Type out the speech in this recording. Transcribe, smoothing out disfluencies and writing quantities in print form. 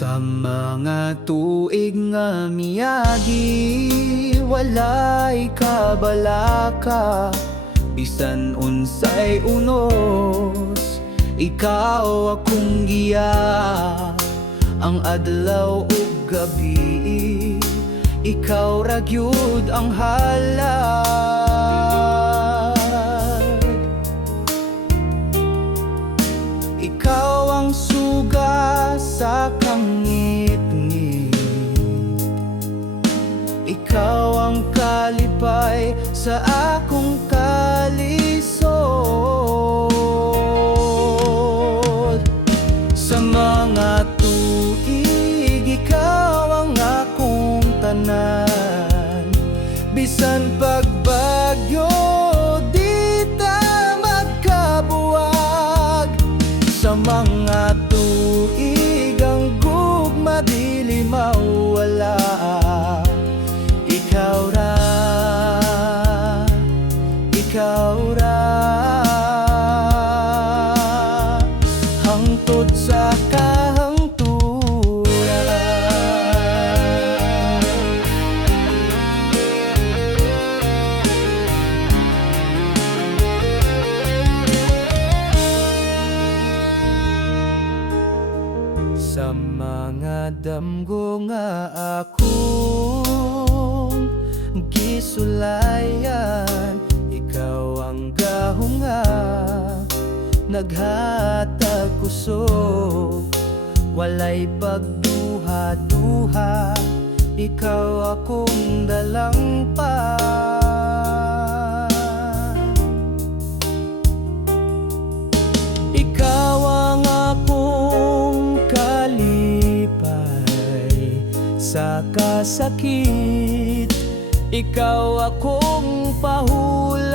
Sa mga tuig nga miyagi, walay kabalaka. Bisan unsay unos, ikaw akong giya. Ang adlaw ug gabi, ikaw ra gyud ang halad. Ikaw ang suga sa kangit-ngit, ikaw ang kalipay sa akong kalisod. Sa mga tuig, ikaw ang akong tanan. Bisan pagbagyo, di ta magkabuwag. Sa mga tuig, ang gugma dili mawala. Ikaw ra, ikaw ra, hangtod sa kahangturan. Sa mga damgo nga akong gisulayan, ikaw ang gahunga, naghatag kusog, walay pagduha-duha, ikaw akong dalampa. Ikaw ang akong kalipay sa kasakit, ikaw akong pahula.